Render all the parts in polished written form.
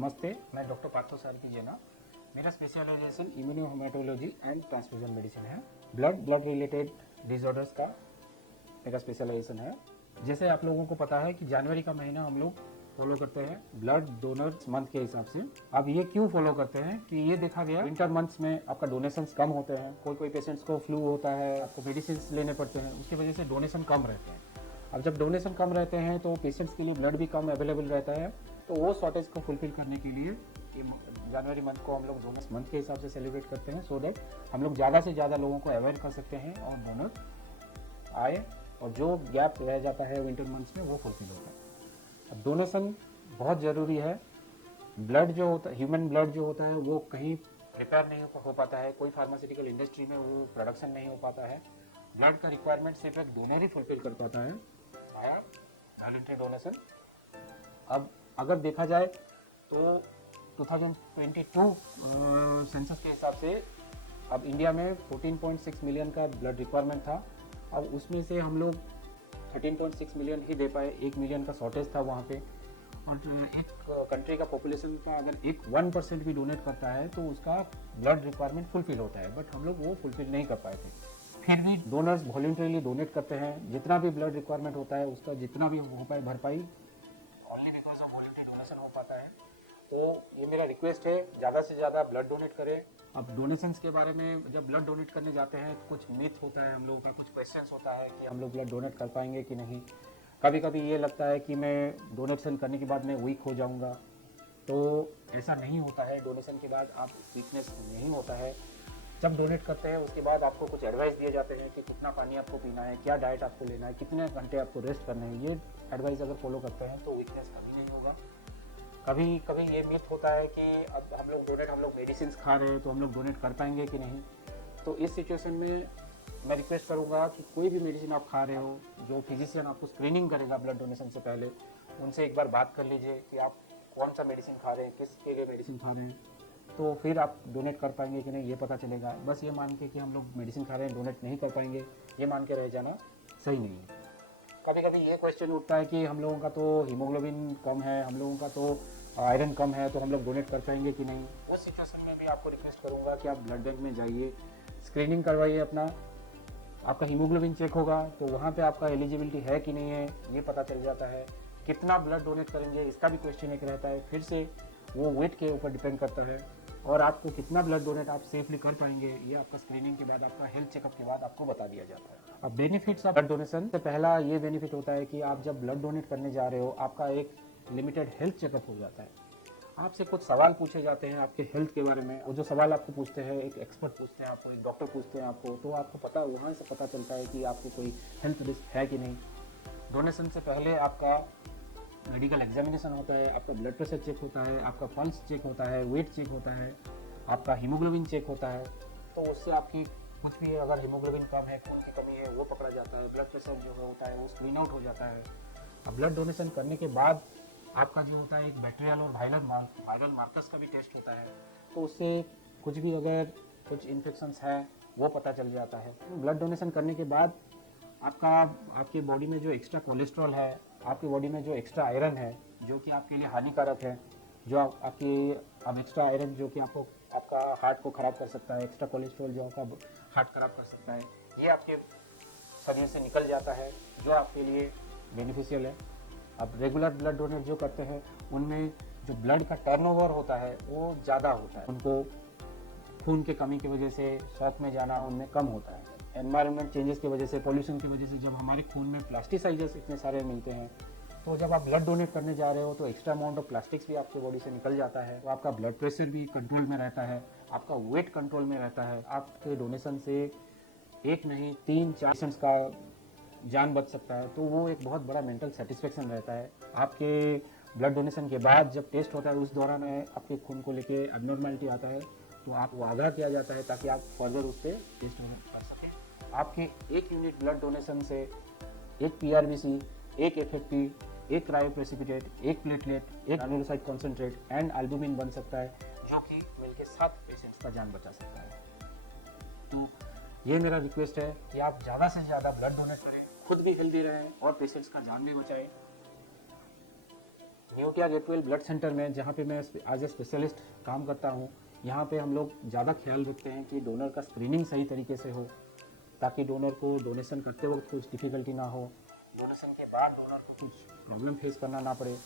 नमस्ते, मैं डॉक्टर पार्थो सारकी जेना। मेरा स्पेशलाइजेशन इम्यूनोहेमेटोलॉजी एंड ट्रांसफ्यूजन मेडिसिन है। ब्लड रिलेटेड डिसऑर्डर्स का मेरा स्पेशलाइजेशन है। जैसे आप लोगों को पता है कि जनवरी का महीना हम लोग फॉलो करते हैं ब्लड डोनर्स मंथ के हिसाब से। अब ये क्यों फॉलो करते हैं कि ये देखा गया विंटर मंथ्स में आपका डोनेशंस कम होते हैं। कोई पेशेंट्स को फ्लू होता है, आपको मेडिसिन लेने पड़ते हैं, उसकी वजह से डोनेशन कम रहते हैं। अब जब डोनेशन कम रहते हैं तो पेशेंट्स के लिए ब्लड भी कम अवेलेबल रहता है। तो वो शॉर्टेज को फुलफिल करने के लिए जनवरी मंथ को हम लोग डोनर्स मंथ के हिसाब से सेलिब्रेट करते हैं, सो दैट हम लोग ज़्यादा से ज़्यादा लोगों को अवेयर कर सकते हैं और डोनर आए और जो गैप रह जाता है विंटर मंथ्स में वो फुलफिल होता है। अब डोनेशन बहुत ज़रूरी है। ब्लड जो होता है, ह्यूमन ब्लड जो होता है, वो कहीं प्रिपेयर नहीं हो पाता है, कोई फार्मास्यूटिकल इंडस्ट्री में वो प्रोडक्शन नहीं हो पाता है। ब्लड का रिक्वायरमेंट सिर्फ एक डोनर ही फुलफिल कर पाता है, वॉलंटरी डोनेशन। अब अगर देखा जाए तो 2022 सेंसस के हिसाब से अब इंडिया में 14.6 मिलियन का ब्लड रिक्वायरमेंट था। अब उसमें से हम लोग 13.6 मिलियन ही दे पाए, 1 मिलियन का शॉर्टेज था वहाँ पे। और एक कंट्री का पॉपुलेशन का अगर 1% भी डोनेट करता है तो उसका ब्लड रिक्वायरमेंट फुलफिल होता है, बट हम लोग वो फुलफिल नहीं कर पाए थे। फिर भी डोनर्स वॉलंटरीली डोनेट करते हैं। जितना भी ब्लड रिक्वायरमेंट होता है उसका जितना भी हो पाए भरपाई only because of voluntary donation हो पाता है। तो ये मेरा रिक्वेस्ट है, ज़्यादा से ज़्यादा ब्लड डोनेट करें। अब डोनेशंस के बारे में जब ब्लड डोनेट करने जाते हैं कुछ मिथ होता है हम लोगों का, कुछ क्वेश्चंस होता है कि हम लोग ब्लड डोनेट कर पाएंगे कि नहीं। कभी कभी ये लगता है कि मैं डोनेशन करने के बाद मैं वीक हो जाऊंगा, तो ऐसा नहीं होता है। डोनेशन के बाद आप वीकनेस नहीं होता है। जब डोनेट करते हैं उसके बाद आपको कुछ एडवाइस दिए जाते हैं कि कितना पानी आपको पीना है, क्या डाइट आपको लेना है, कितने घंटे आपको रेस्ट करना है। ये एडवाइस अगर फॉलो करते हैं तो वीकनेस कभी नहीं होगा। कभी कभी ये मिथ होता है कि अब हम लोग मेडिसिन खा रहे हैं तो हम लोग डोनेट कर पाएंगे कि नहीं। तो इस सिचुएशन में मैं रिक्वेस्ट करूंगा कि कोई भी मेडिसिन आप खा रहे हो, जो फिजिशियन आपको स्क्रीनिंग करेगा ब्लड डोनेशन से पहले, उनसे एक बार बात कर लीजिए कि आप कौन सा मेडिसिन खा रहे हैं, किसके लिए मेडिसिन खा रहे हैं, तो फिर आप डोनेट कर पाएंगे कि नहीं ये पता चलेगा। बस ये मान के कि हम लोग मेडिसिन खा रहे हैं डोनेट नहीं कर पाएंगे, ये मान के रह जाना सही नहीं है। कभी कभी ये क्वेश्चन उठता है कि हम लोगों का तो हीमोग्लोबिन कम है, हम लोगों का तो आयरन कम है, तो हम लोग डोनेट कर पाएंगे कि नहीं। उस सिचुएशन में भी आपको रिक्वेस्ट करूंगा कि आप ब्लड बैंक में जाइए, स्क्रीनिंग करवाइए अपना, आपका हीमोग्लोबिन चेक होगा तो वहाँ पे आपका एलिजिबिलिटी है कि नहीं है ये पता चल जाता है। कितना ब्लड डोनेट करेंगे इसका भी क्वेश्चन एक रहता है, फिर से वो वेट के ऊपर डिपेंड करता है। और आपको कितना ब्लड डोनेट आप सेफली कर पाएंगे ये आपका स्क्रीनिंग के बाद, आपका हेल्थ चेकअप के बाद आपको बता दिया जाता है। अब बेनिफिट्स ऑफ ब्लड डोनेशन से पहला ये बेनिफिट होता है कि आप जब ब्लड डोनेट करने जा रहे हो आपका एक लिमिटेड हेल्थ चेकअप हो जाता है। आपसे कुछ सवाल पूछे जाते हैं आपके हेल्थ के बारे में। वो जो सवाल आपको पूछते हैं एक एक्सपर्ट पूछते हैं आपको, एक डॉक्टर पूछते हैं आपको, तो आपको पता वहाँ से पता चलता है कि आपको कोई हेल्थ रिस्क है कि नहीं। डोनेशन से पहले आपका मेडिकल एग्जामिनेशन होता है, आपका ब्लड प्रेशर चेक होता है, आपका पल्स चेक होता है, वेट चेक होता है, आपका हीमोग्लोबिन चेक होता है। तो उससे आपकी कुछ भी अगर हीमोग्लोबिन कम है, खून की कमी है, वो पकड़ा जाता है। ब्लड प्रेशर जो होता है वो स्क्रीन आउट हो जाता है। अब ब्लड डोनेशन करने के बाद आपका जो होता है एक बैक्टीरियल और वायरल मार्कर्स का भी टेस्ट होता है, तो उससे कुछ भी अगर कुछ इन्फेक्शंस है वो पता चल जाता है। ब्लड डोनेशन करने के बाद आपके बॉडी में जो एक्स्ट्रा कोलेस्ट्रॉल है, आपकी बॉडी में जो एक्स्ट्रा आयरन है जो कि आपके लिए हानिकारक है, जो अब एक्स्ट्रा आयरन जो कि आपका हार्ट को ख़राब कर सकता है, एक्स्ट्रा कोलेस्ट्रॉल जो आपका हार्ट ख़राब कर सकता है, ये आपके शरीर से निकल जाता है, जो आपके लिए बेनिफिशियल है। अब रेगुलर ब्लड डोनेट जो करते हैं उनमें जो ब्लड का टर्नओवर होता है वो ज़्यादा होता है, उनको खून की कमी की वजह से शौक में जाना उनमें कम होता है। एनवायरनमेंट चेंजेस की वजह से, पॉल्यूशन की वजह से जब हमारे खून में प्लास्टिसाइजर्स इतने सारे मिलते हैं, तो जब आप ब्लड डोनेट करने जा रहे हो तो एक्स्ट्रा अमाउंट ऑफ प्लास्टिक्स भी आपके बॉडी से निकल जाता है। तो आपका ब्लड प्रेशर भी कंट्रोल में रहता है, आपका वेट कंट्रोल में रहता है। आपके डोनेशन से एक नहीं 3-4 पेशेंट्स का जान बच सकता है, तो वो एक बहुत बड़ा मेंटल सेटिस्फेक्शन रहता है। आपके ब्लड डोनेशन के बाद जब टेस्ट होता है उस दौरान आपके खून को लेके एबनॉर्मलिटी आता है, तो आपको आगाह किया जाता है ताकि आप फर्दर उस पर टेस्ट कर सकें। आपके 1 यूनिट ब्लड डोनेशन से 1 PRBC, 1 FFP, 1 cryoprecipitate, 1 platelet, 1 granulocyte concentrate and albumin बन सकता है, जो कि मिलकर 7 पेशेंट्स का जान बचा सकता है। तो ये मेरा रिक्वेस्ट है कि आप ज़्यादा से ज़्यादा ब्लड डोनेट करें, खुद भी हेल्दी रहें और पेशेंट्स का जान भी बचाएं। न्यूटिया गेटवेल ब्लड सेंटर में जहाँ पे मैं एज ए स्पेशलिस्ट काम करता हूँ, यहाँ पे हम लोग ज़्यादा ख्याल रखते हैं कि डोनर का स्क्रीनिंग सही तरीके से हो, ताकि डोनर को डोनेशन करते वक्त कुछ डिफ़िकल्टी ना हो, डोनेशन के बाद डोनर को कुछ प्रॉब्लम फेस करना ना पड़े।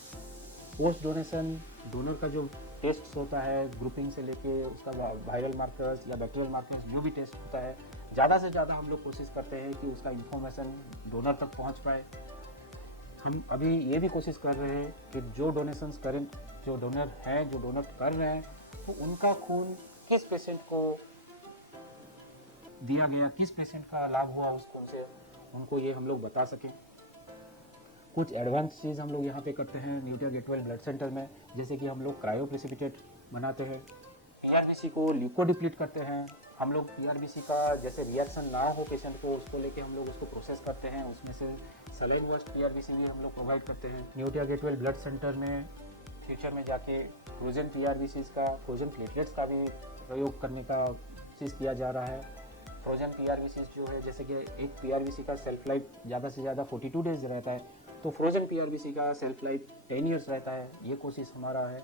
पोस्ट डोनेशन डोनर का जो टेस्ट होता है, ग्रुपिंग से लेके उसका वायरल मार्कर्स या बैक्टीरियल मार्कर्स जो भी टेस्ट होता है, ज़्यादा से ज़्यादा हम लोग कोशिश करते हैं कि उसका इन्फॉर्मेशन डोनर तक पहुंच पाए। हम अभी ये भी कोशिश कर रहे हैं कि जो डोनेशंस करें, जो डोनर हैं, जो डोनेट कर रहे हैं, तो उनका खून किस पेशेंट को दिया गया, किस पेशेंट का लाभ हुआ उस खून से, उनको ये हम लोग बता सकें। कुछ एडवांस चीज़ हम लोग यहाँ पे करते हैं न्यूटिया गेटवेल ब्लड सेंटर में, जैसे कि हम लोग क्रायो प्रेसिपिटेट बनाते हैं, पीआरबीसी को ल्यूकोडिप्लीट करते हैं। हम लोग पीआरबीसी का जैसे रिएक्शन ना हो पेशेंट को, उसको लेके हम लोग उसको प्रोसेस करते हैं, उसमें से सलाइन वॉश पीआरबीसी भी हम लोग प्रोवाइड करते हैं। न्यूटिया गेटवेल ब्लड सेंटर में फ्यूचर में जाके फ्रोजन पीआरबीसीज का, फ्रोजन प्लेटलेट्स का भी प्रयोग करने का चीज़ किया जा रहा है। फ्रोजन पीआरबीसीज जो है, जैसे कि एक पीआरबीसी का सेल्फ लाइफ ज़्यादा से ज़्यादा 42 डेज रहता है, तो फ्रोजन पीआरबीसी का सेल्फ लाइफ 10 ईयर्स रहता है। ये कोशिश हमारा है।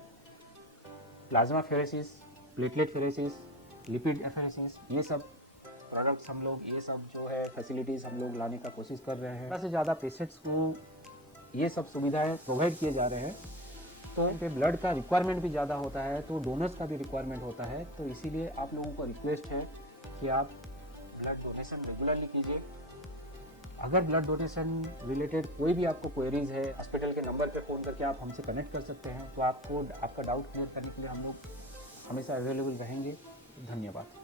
Plasma pheresis, platelet pheresis, lipid apheresis, ये सब प्रोडक्ट्स हम लोग, ये सब जो है फैसिलिटीज़ हम लोग लाने का कोशिश कर रहे हैं। ज़्यादा से ज़्यादा पेशेंट्स को ये सब सुविधाएं प्रोवाइड किए जा रहे हैं। तो इन पे ब्लड का रिक्वायरमेंट भी ज़्यादा होता है, तो डोनर्स का भी रिक्वायरमेंट होता है। तो इसीलिए आप लोगों को रिक्वेस्ट है कि आप ब्लड डोनेशन रेगुलरली कीजिए। अगर ब्लड डोनेशन रिलेटेड कोई भी आपको क्वेरीज है, हॉस्पिटल के नंबर पे फ़ोन करके आप हमसे कनेक्ट कर सकते हैं। तो आपको आपका डाउट क्लियर करने के लिए हम लोग हमेशा अवेलेबल रहेंगे। धन्यवाद।